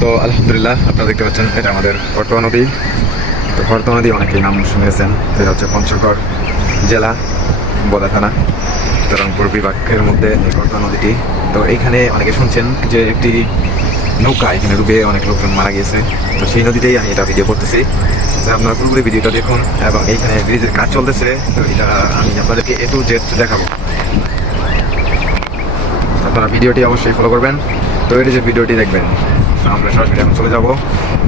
তো আলহামদুলিল্লাহ আপনারা দেখতে পাচ্ছেন এটা আমাদের করতোয়া নদী। তো করতোয়া নদী অনেকেই নাম শুনেছেন। এটা হচ্ছে পঞ্চগড় জেলা বোদা থানা রংপুর বিভাগের মধ্যে এই করতোয়া নদীটি। তো এইখানে অনেকে শুনছেন যে একটি নৌকা এখানে ডুবে অনেক লোকজন মারা গিয়েছে। তো সেই নদীতেই আমি এটা ভিডিও করতেছি। তো আপনারা পুরোপুরি ভিডিওটা দেখুন এবং এইখানে ব্রিজের কাজ চলতেছে। তো এটা আমি আপনাদেরকে A to Z দেখাবো। আপনারা ভিডিওটি অবশ্যই ফলো করবেন। তো এটি যে ভিডিওটি দেখবেন আমরা সরাসরি এখন চলে যাবো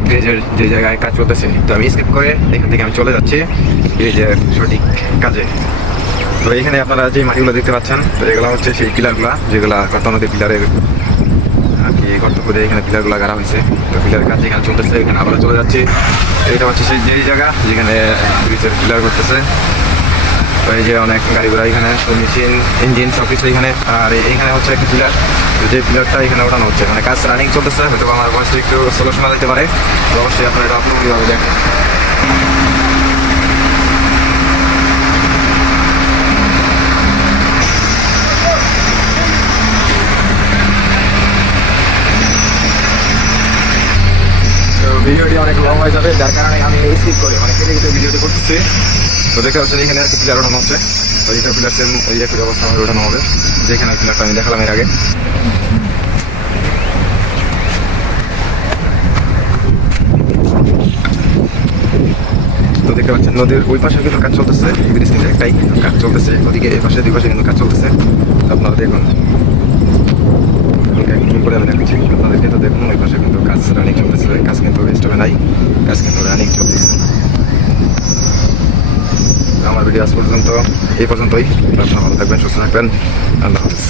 ব্রিজের যে জায়গায় কাজ চলতেছে। তো আমি স্কিপ করে এখান থেকে আমি চলে যাচ্ছি ব্রিজের সঠিক কাজে। তো এখানে আপনারা যে মাটিগুলো দেখতে পাচ্ছেন, তো এগুলো হচ্ছে সেই পিলারগুলো যেগুলো করতোয়া নদীর পিলারের আর কি গর্ত করে এখানে পিলারগুলো গাড়া হয়েছে। তো পিলারের কাজ এখানে চলতেছে, এখানে আবার চলে যাচ্ছে। এটা হচ্ছে সেই যেই জায়গা যেখানে ব্রিজের পিলার করতেছে। তো এই যে অনেক গাড়ি ঘোড়া এখানে, মেশিন ইঞ্জিন সব কিছু এখানে। আর এইখানে হচ্ছে একটা পিলার, যে পিলারটা এখানে ওঠানো হচ্ছে, মানে কাজ রানিং চলতেছে। হয়তো আমার বয়সটা একটু স্লো শোনা যেতে পারে, তো অবশ্যই আপনারা এটা পুরোপুরিভাবে দেখেন। তো ভিডিওটি অনেক লং হয়ে যাবে, যার কারণে আমি স্কিপ করে অনেক কেটে কেটে ভিডিওটি করতেছি। তো দেখতে পাচ্ছেন এখানে একটা পিলার ওঠানো হচ্ছে। তো এইটা পিলার সেম ওই একই অবস্থা আমাদের ওঠানো হবে, যেখানে পিলারটা আমি দেখালাম এর আগে। তো দেখতে পাচ্ছেন নদীর ওই পাশে কিন্তু কাজ চলতেছে, ব্রিজ কিন্তু একটাই কাজ চলতেছে। ওদিকে এই পাশে দুই পাশে কিন্তু কাজ চলতেছে। তো আপনারা দেখুন, জুম করে আমি দেখাচ্ছি আপনাদেরকে। তো দেখুন ওই পাশে কিন্তু কাজ রানিং চলতেছে, কাজ কিন্তু স্টপে নাই, কাজ কিন্তু রানিং চলতেছে। আমার ভিডিও আজ পর্যন্ত এই পর্যন্তই। আপনারা ভালো থাকবেন, সুস্থ থাকবেন। আল্লাহ হাফেজ।